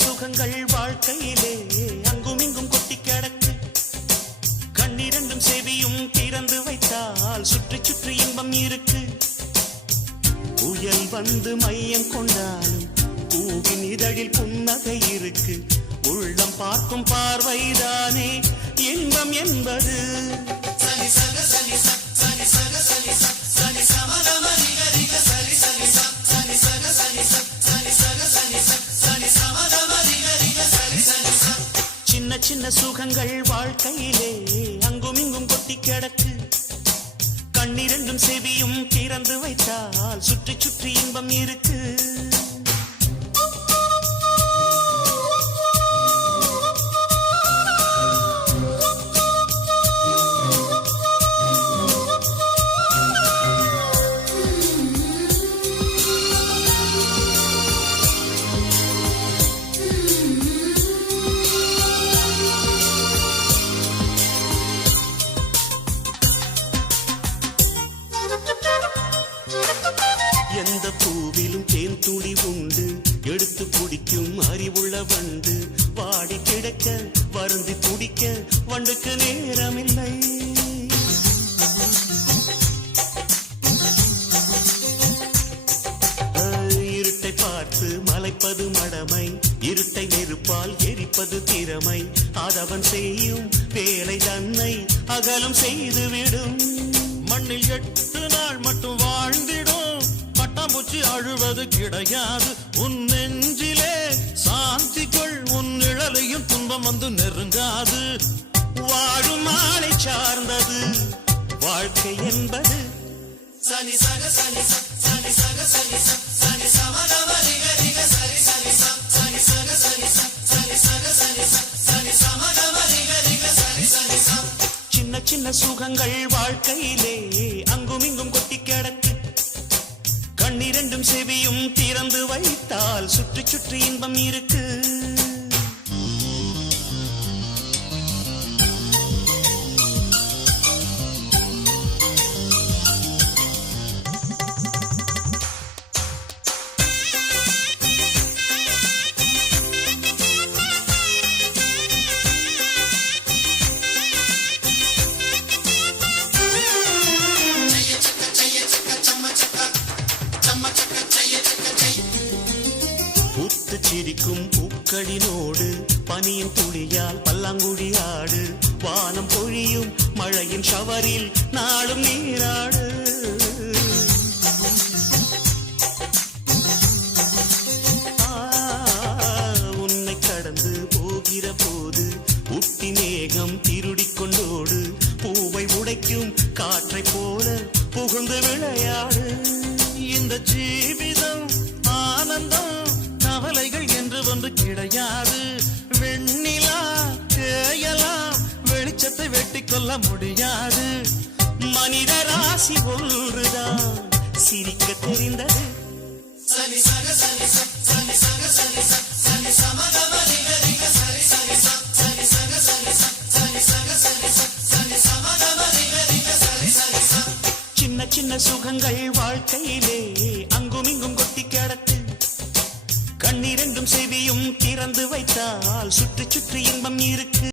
சுகங்கள் வாழ்க்கையிலே அங்கும் இங்கும் கொட்டி கிடக்கு. கண்ணிரண்டும் செவியும் திறந்து வைத்தால் சுற்றி சுற்றி இன்பம் இருக்கு. புயல் வந்து மையம் கொண்டாலும் பூவின் இதழில் புன்னகை இருக்கு. உள்ளம் பார்க்கும் பார்வைதானே இன்பம் என்பது. சின்ன சின்ன சுகங்கள் வாழ்க்கையிலே அங்கும் இங்கும் கொட்டி கிடக்கு. கண்ணிரண்டும் செவியும் திறந்து வைத்தால் சுற்றி சுற்றி இன்பம் இருக்கு. எந்த பூவிலும் தேன் துளி உண்டு, எடுத்து குடிக்கும் அறிவுள்ள வண்டு. வாடி கிடக்க வருந்தி துடிக்க வண்டுக்கு நேரமில்லை. இருட்டை பார்த்து மலைப்பது மடமை, இருட்டை நெருப்பால் எரிப்பது திறமை. அதவன் செய்யும் வேலை தன்னை அகலம் செய்துவிடும். மண்ணில் 8 நாள் மட்டும் வாழ்ந்திடும், பட்டாம்பூச்சி அழுவது கிடையாது. உன் நெஞ்சிலே சாந்திக்குள் உன் நிழலையும் துன்பம் வந்து நெருங்காது. வாழும் ஆளை சார்ந்தது வாழ்க்கை என்பது. சனி சக சனி சனி சக சனி சனி சமதம ரிக ரிக சரி சனி சனி சக சனி சனி சக சனி சனி சமதம ரிக ரிக சரி சனி. சின்ன சின்ன சுகங்கள் வாழ்க்கையிலே அங்கும் இங்கும் கொட்டி கிடக்கு. கண்ணிரண்டும் செவியும் திறந்து வைத்தால் சுற்றி சுற்றி இன்பம் இருக்கு. பூத்து சிரிக்கும் பூக்களினோடு பனியின் துளியால் பல்லாங்குழி ஆடு. வானம் பொழியும் மழையின் ஷவரில் நாளும் நீராடு. உன்னை கடந்து போகிற போது உட்டி மேகம் திருடி கொண்டோடு. பூவை உடைக்கும் காற்றை போல புகுந்து விளையாடு. இந்த ஜீவிதம் ஆனந்தம் கவலைகள் என்று ஒன்று கிடையாது. வெண்ணிலா தேயலாம், வெளிச்சத்தை வெட்டி கொள்ள முடியாது. மனித ராசி ஒன்றுதான் சிரிக்க தெரிந்தது. சனி சக சனி சனி சக சனி சனி சமதம ரிக ரிக சரி சனி சனி சக சனி சனி சக சனி சனி சமதம ரிக ரிக சரி சனி. சின்ன சின்ன சுகங்கள் வாழ்க்கையிலே அங்கும் இங்கும் கொட்டி கிடக்கு. கண்ணிரண்டும் செவியும் திறந்து வைத்தால் சுற்றி சுற்றி இன்பம் இருக்கு.